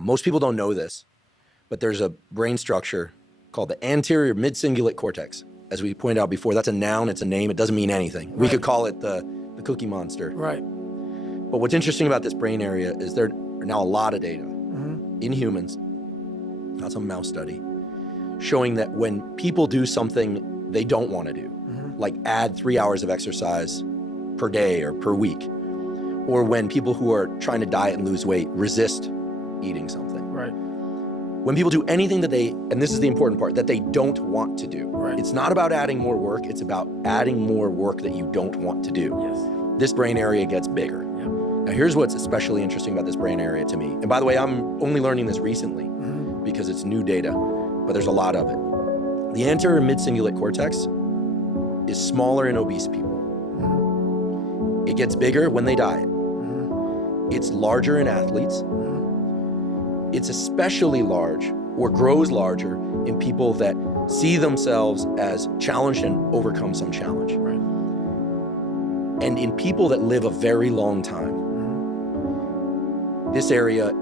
Most people don't know this, but there's a brain structure called the anterior midcingulate cortex. As we pointed out before, that's a noun, it's a name, it doesn't mean anything. Right. We could call it the Cookie Monster. Right. But what's interesting about this brain area is there are now a lot of data in humans, not some mouse study, showing that when people do something they don't want to do, like add 3 hours of exercise per day or per week, or when people who are trying to diet and lose weight resist eating something. Right. When people do anything that they, and this is the important part, that they don't want to do. Right. It's not about adding more work, it's about adding more work that you don't want to do. Yes. This brain area gets bigger. Yep. Now here's what's especially interesting about this brain area to me. And by the way, I'm only learning this recently because it's new data, but there's a lot of it. The anterior midcingulate cortex is smaller in obese people. It gets bigger when they diet. It's larger in athletes. It's especially large or grows larger in people that see themselves as challenged and overcome some challenge. Right. And in people that live a very long time, this area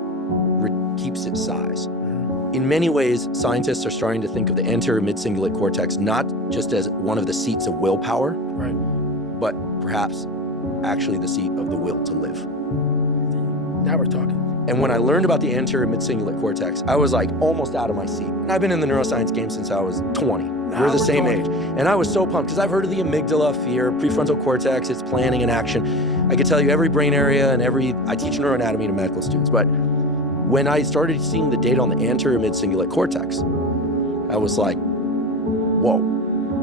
keeps its size. In many ways, scientists are starting to think of the anterior midcingulate cortex not just as one of the seats of willpower, Right. but perhaps actually the seat of the will to live. Now we're talking. And when I learned about the anterior midcingulate cortex, I was like almost out of my seat. And I've been in the neuroscience game since I was 20. We're the same age. And I was so pumped because I've heard of the amygdala, fear, prefrontal cortex, it's planning and action. I could tell you every brain area and I teach neuroanatomy to medical students. But when I started seeing the data on the anterior midcingulate cortex, I was like, whoa,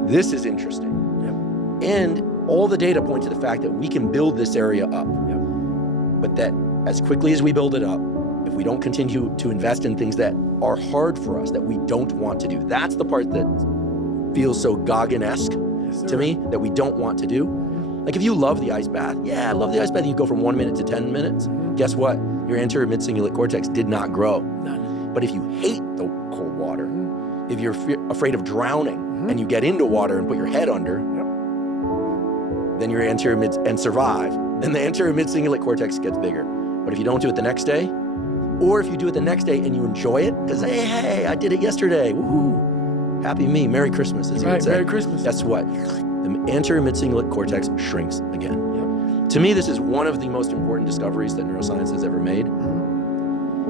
this is interesting. Yep. And all the data point to the fact that we can build this area up. Yep. But that as quickly as we build it up, if we don't continue to invest in things that are hard for us, that we don't want to do, that's the part that feels so Goggins-esque to me, that we don't want to do. Like if you love the ice bath, yeah, I love the ice bath, you go from 1 minute to 10 minutes, guess what? Your anterior midcingulate cortex did not grow. None. But if you hate the cold water, if you're afraid of drowning and you get into water and put your head under, then your anterior and survive, then the anterior midcingulate cortex gets bigger. But if you don't do it the next day, or if you do it the next day and you enjoy it, because hey, I did it yesterday, woohoo, happy me, Merry Christmas, as you would say. Merry Christmas. Guess what? The anterior midcingulate cortex shrinks again. Yep. To me, this is one of the most important discoveries that neuroscience has ever made,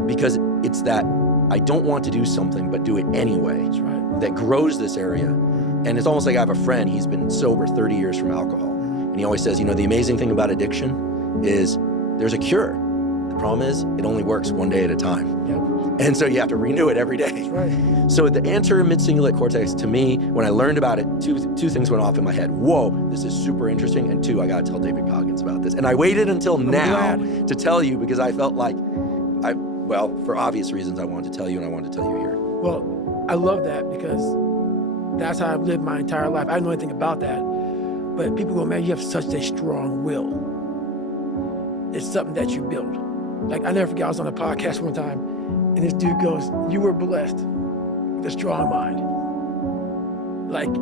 because it's that I don't want to do something, but do it anyway. That's right. That grows this area. And it's almost like I have a friend, he's been sober 30 years from alcohol. And he always says, you know, the amazing thing about addiction is there's a cure. The problem is it only works one day at a time. Yep. And so you have to renew it every day. That's right. So the anterior midcingulate cortex, to me, when I learned about it, two things went off in my head. Whoa, this is super interesting. And two, I got to tell David Goggins about this. And I waited until now to tell you because I felt like, well, for obvious reasons, I wanted to tell you and I wanted to tell you here. Well, I love that because that's how I've lived my entire life. I didn't know anything about that. But people go, man, you have such a strong will. It's something that you build. Like, I never forget, I was on a podcast one time, and this dude goes, you were blessed with a strong mind. Like,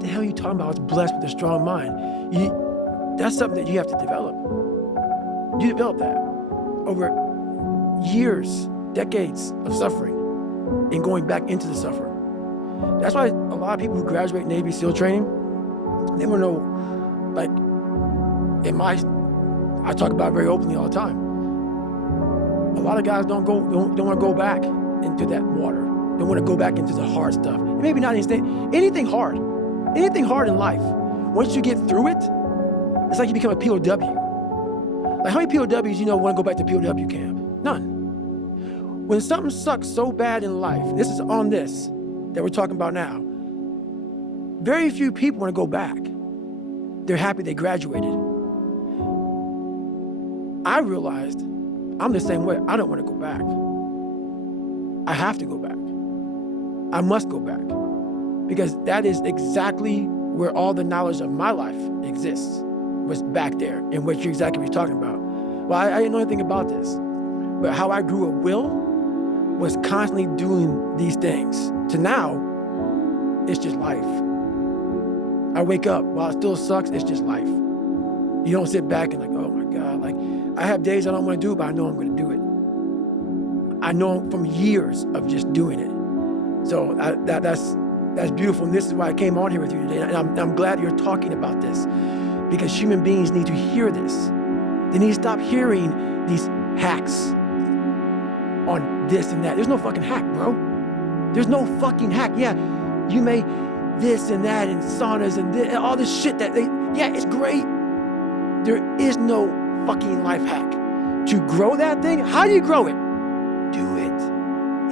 the hell are you talking about? I was blessed with a strong mind. That's something that you have to develop. You develop that over years, decades of suffering, and going back into the suffering. That's why a lot of people who graduate Navy SEAL training, they want to know, like, I talk about it very openly all the time. A lot of guys don't want to go back into that water. They want to go back into the hard stuff. And maybe not anything hard in life. Once you get through it, it's like you become a POW. Like how many POWs you know want to go back to POW camp? None. When something sucks so bad in life, this is on this that we're talking about now, very few people want to go back. They're happy they graduated. I realized I'm the same way. I don't want to go back. I have to go back. I must go back. Because that is exactly where all the knowledge of my life exists, was back there, and what you're talking about. Well, I didn't know anything about this. But how I grew a will was constantly doing these things. To now, it's just life. I wake up, while it still sucks, it's just life. You don't sit back and like, oh my God, like I have days I don't want to do it, but I know I'm going to do it. I know from years of just doing it. So that's beautiful, and this is why I came on here with you today. And I'm glad you're talking about this, because human beings need to hear this. They need to stop hearing these hacks on this and that. There's no fucking hack, bro. There's no fucking hack. Yeah, you may this and that and saunas and this, all this shit that it's great. There is no fucking life hack. To grow that thing, how do you grow it? Do it,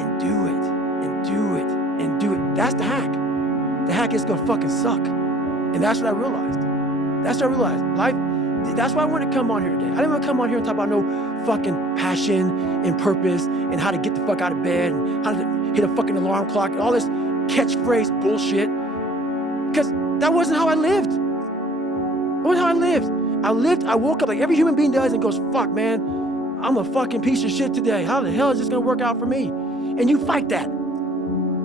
and do it, and do it, and do it. That's the hack. The hack is gonna fucking suck. And that's what I realized. Life, that's why I want to come on here today. I didn't want to come on here and talk about no fucking passion and purpose and how to get the fuck out of bed and how to hit a fucking alarm clock and all this catchphrase bullshit. Because that wasn't how I lived. That wasn't how I lived. I woke up like every human being does and goes, fuck, man, I'm a fucking piece of shit today. How the hell is this gonna work out for me? And you fight that.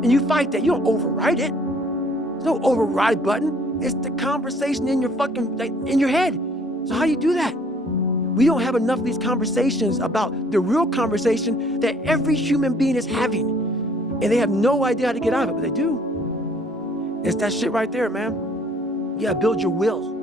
You don't override it. There's no override button. It's the conversation in your fucking, in your head. So how do you do that? We don't have enough of these conversations about the real conversation that every human being is having. And they have no idea how to get out of it, but they do. It's that shit right there, man. You gotta build your will.